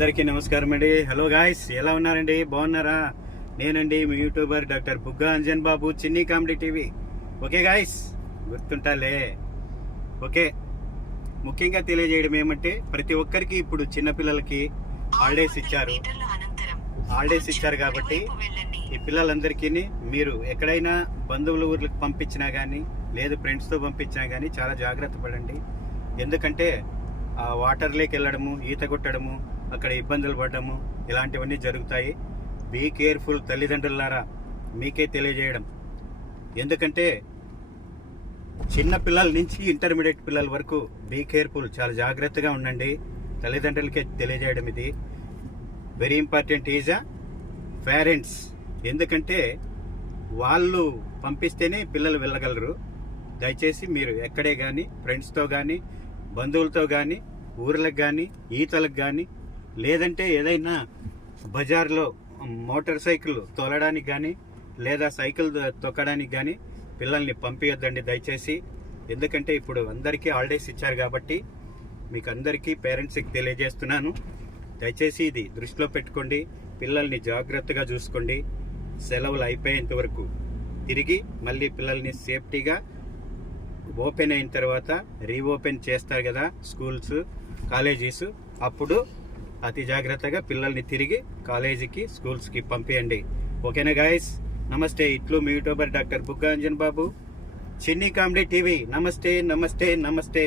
అందరికీ నమస్కారం అండి. హలో గాయ్స్, ఎలా ఉన్నారండి? బాగున్నారా? నేనండి మీ YouTuber doctor Bugga Anjan Babu, Chinni comedy TV. Okay guys, గుర్తుంటాలే. ఓకే, ముఖ్యంగా తెలియజేయడం ఏమంటే ప్రతి ఒక్కరికి ఇప్పుడు చిన్నపిల్లలకి హాలిడేస్ ఇచ్చారు కాబట్టి ఈ పిల్లలందరికీ మీరు ఎక్కడైనా బంధువుల ఊర్లకు పంపించినా కానీ లేదు ఫ్రెండ్స్తో పంపించినా కానీ చాలా జాగ్రత్త పడండి. ఎందుకంటే ఆ వాటర్లోకి వెళ్ళడము, ఈత కొట్టడము, అక్కడ ఇబ్బందులు పడడము ఇలాంటివన్నీ జరుగుతాయి. బీ కేర్ఫుల్ తల్లిదండ్రులారా, మీకే తెలియజేయడం. ఎందుకంటే చిన్న పిల్లల నుంచి ఇంటర్మీడియట్ పిల్లల వరకు బీ కేర్ఫుల్, చాలా జాగ్రత్తగా ఉండండి. తల్లిదండ్రులకే తెలియజేయడం ఇది వెరీ ఇంపార్టెంట్ ఈజ్ పేరెంట్స్. ఎందుకంటే వాళ్ళు పంపిస్తేనే పిల్లలు వెళ్ళగలరు. దయచేసి మీరు ఎక్కడే కానీ ఫ్రెండ్స్తో కానీ బంధువులతో కానీ ఊర్లకు కానీ ఈతలకు కానీ లేదంటే ఏదైనా బజార్లో మోటార్ సైకిల్ తోలడానికి కానీ లేదా సైకిల్ తొక్కడానికి కానీ పిల్లల్ని పంపించొద్దండి దయచేసి. ఎందుకంటే ఇప్పుడు అందరికీ హాలిడేస్ ఇచ్చారు కాబట్టి మీకు అందరికీ పేరెంట్స్కి తెలియజేస్తున్నాను. దయచేసి ఇది దృష్టిలో పెట్టుకోండి. పిల్లల్ని జాగ్రత్తగా చూసుకోండి. సెలవులు అయిపోయేంత వరకు తిరిగి మళ్ళీ పిల్లల్ని సేఫ్టీగా ఓపెన్ అయిన తర్వాత రీఓపెన్ చేస్తారు కదా స్కూల్స్, కాలేజీస్, అప్పుడు అతి జాగ్రత్తగా పిల్లల్ని తిరిగి కాలేజీకి, స్కూల్స్కి పంపించండి. ఓకేనా గాయస్? నమస్తే. ఇట్లు మీ YouTuber doctor Bugga Anjan Babu, Chinni comedy TV. నమస్తే నమస్తే నమస్తే.